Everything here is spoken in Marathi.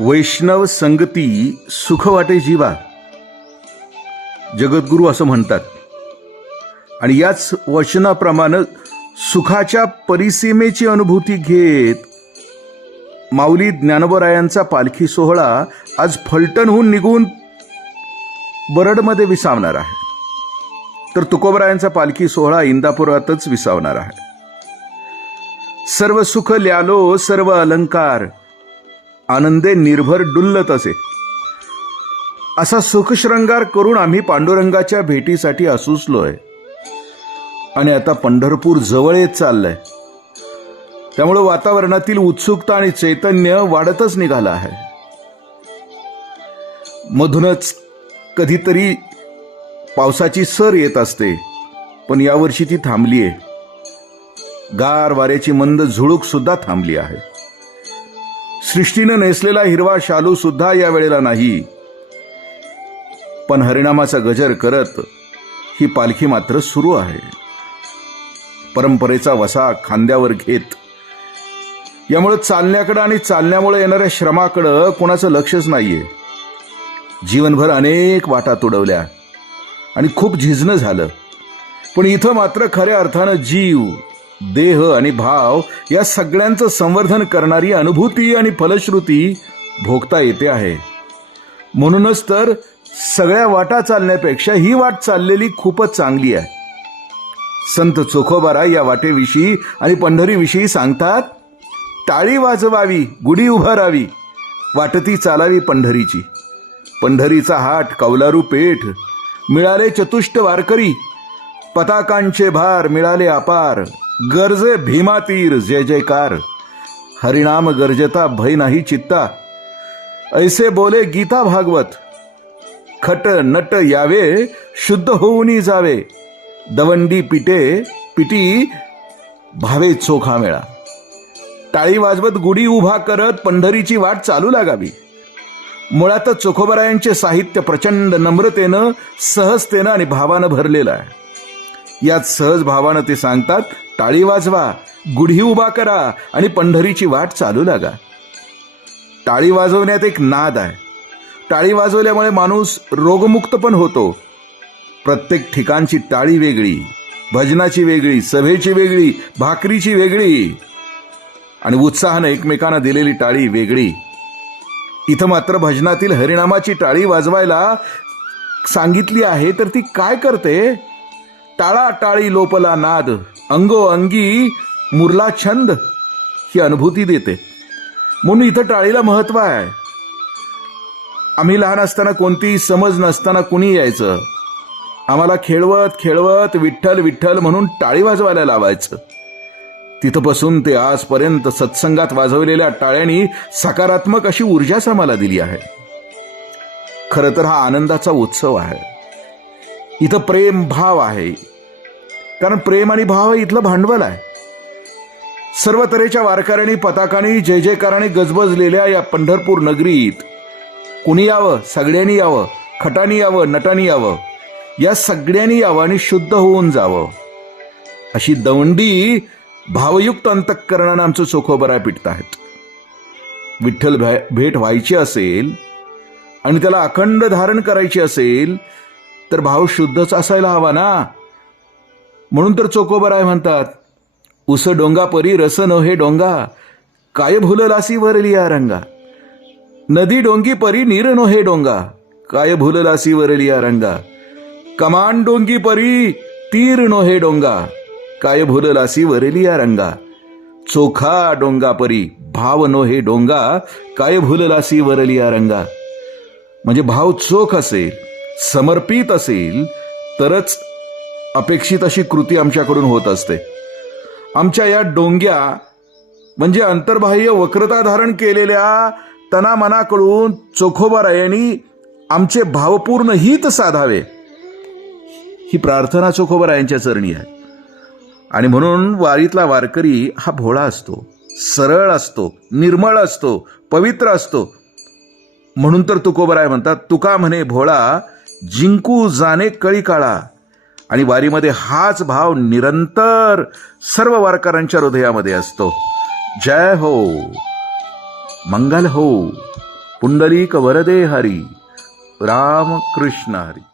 वैष्णव संगती सुख वाटे जीवा, जगद्गुरू असं म्हणतात. आणि याच वचनाप्रमाणे सुखाच्या परिसीमेची अनुभूती घेत माऊली ज्ञानोबरायांचा पालखी सोहळा आज फलटणहून निघून बरडमध्ये विसावणार आहे. तर तुकोबरायांचा पालखी सोहळा इंदापुरातच विसावणार आहे. सर्व सुख ल्यालो सर्व अलंकार, आनंदे निर्भर डुल्लत असे. असा सुखश्रंगार करून आम्ही पांडुरंगाच्या भेटीसाठी असूसलोय. आणि आता पंढरपूर जवळ येत चाललंय. त्यामुळे वातावरणातील उत्सुकता आणि चैतन्य वाढतच निघालं आहे. मधूनच कधीतरी पावसाची सर येत असते, पण यावर्षी ती थांबलीये. गार वाऱ्याची मंद झुळूक सुद्धा थांबली आहे. सृष्टीनं नेसलेला हिरवा शालू सुद्धा या वेळेला नाही. पण हरिनामाचा गजर करत ही पालखी मात्र सुरू आहे. परंपरेचा वसा खांद्यावर घेत. यामुळे चालण्याकडे आणि चालण्यामुळे येणाऱ्या श्रमाकडे कोणाचं लक्षच नाहीये. जीवनभर अनेक वाटा तुडवल्या आणि खूप झिजणं झालं. पण इथं मात्र खऱ्या अर्थानं जीव, देह आणि भाव या सगळ्यांचं संवर्धन करणारी अनुभूती आणि फलश्रुती भोगता येते आहे. म्हणूनच तर सगळ्या वाटा चालण्यापेक्षा ही वाट चाललेली खूपच चांगली आहे. संत चोखोबारा या वाटेविषयी आणि पंढरीविषयी सांगतात, टाळी वाजवावी गुढी उभारावी, वाटती चालावी पंढरीची. पंढरीचा हाट कौलारू पेठ, मिळाले चतुष्ट वारकरी, पताकांचे भार मिळाले अपार, गरजे भीमातीर जय जयकार. हरिनाम गरजता भय नाही चित्ता, ऐसे बोले गीता भागवत. खट नट यावे शुद्ध होऊनी जावे, दवंडी पिटी भावे चोखा मेळा. टाळी वाजवत गुढी उभा करत पंढरीची वाट चालू लागावी. मुळातच चोखोबरायांचे साहित्य प्रचंड नम्रतेनं, सहजतेनं आणि भावानं भरलेलं आहे. यात सहज भावानं ते सांगतात, टाळी वाजवा, गुढी उभा करा आणि पंढरीची वाट चालू लागा. टाळी वाजवण्यात एक नाद आहे. टाळी वाजवल्यामुळे माणूस रोगमुक्त पण होतो. प्रत्येक ठिकाणची टाळी वेगळी, भजनाची वेगळी, सभेची वेगळी, भाकरीची वेगळी आणि उत्साहानं एकमेकांना दिलेली टाळी वेगळी. इथं मात्र भजनातील हरिनामाची टाळी वाजवायला सांगितली आहे, तर ती काय करते? टाळा टाळी लोपला नाद, अंगो अंगी मुरला छंद ही अनुभूती देते. म्हणून इथं टाळीला महत्व आहे. आम्ही लहान असताना कोणतीही समज नसताना कुणी यायचं, आम्हाला खेळवत खेळवत विठ्ठल विठ्ठल म्हणून टाळी वाजवायला लावायचं. तिथपासून ते आजपर्यंत सत्संगात वाजवलेल्या टाळ्यांनी सकारात्मक अशी ऊर्जाच आम्हाला दिली आहे. खरं तर हा आनंदाचा उत्सव आहे. इथं प्रेम भाव आहे, कारण प्रेम आणि भाव इथलं भांडवल आहे. सर्व तऱ्हेच्या वारकऱ्यांनी पताकांनी जय जयकाराने गजबजलेल्या या पंढरपूर नगरीत कुणी यावं, सगळ्यांनी यावं, खटानी यावं, नटानी यावं, या सगळ्यांनी यावं आणि शुद्ध होऊन जावं, अशी दवंडी भावयुक्त अंतःकरणानं आमचं चोखोबरा पिटत आहेत. विठ्ठल भेट व्हायची असेल आणि त्याला अखंड धारण करायची असेल तर भाव शुद्धच असायला हवा ना. म्हणून तर चोखोबराय म्हणतात, उस डोंगा परी रस नोहे डोंगा, काय भुललासी वरली या रंगा. नदी डोंगी परी नीर नोहे डोंगा, काय भुललासी वरली या रंगा. कमान डोंगी परी तीर नोहे डोंगा, काय भुललासी वरली या रंगा. चोखा डोंगा परी भाव नोहे डोंगा, काय भुललासी वरली या रंगा. म्हणजे भाव चोख असेल, समर्पित असेल तरच अपेक्षित अशी कृती आमच्याकडून होत असते. आमच्या या डोंग्या म्हणजे अंतर्बाह्य वक्रता धारण केलेल्या तना मनाकडून चोखोबारायांनी आमचे भावपूर्ण हित साधावे, ही प्रार्थना चोखोबारायांच्या चरणी आहे. आणि म्हणून वारीतला वारकरी हा भोळा असतो, सरळ असतो, निर्मळ असतो, पवित्र असतो. म्हणून तर तुकोबराय म्हणतात, तुका म्हणे भोळा जिंकू जाणे कळी काळा. आणि वारीमध्ये हाच भाव निरंतर सर्व वारकऱ्यांच्या हृदयामध्ये असतो. जय हो, मंगल हो. पुंडलिक वरदे हरी. राम कृष्ण हरी.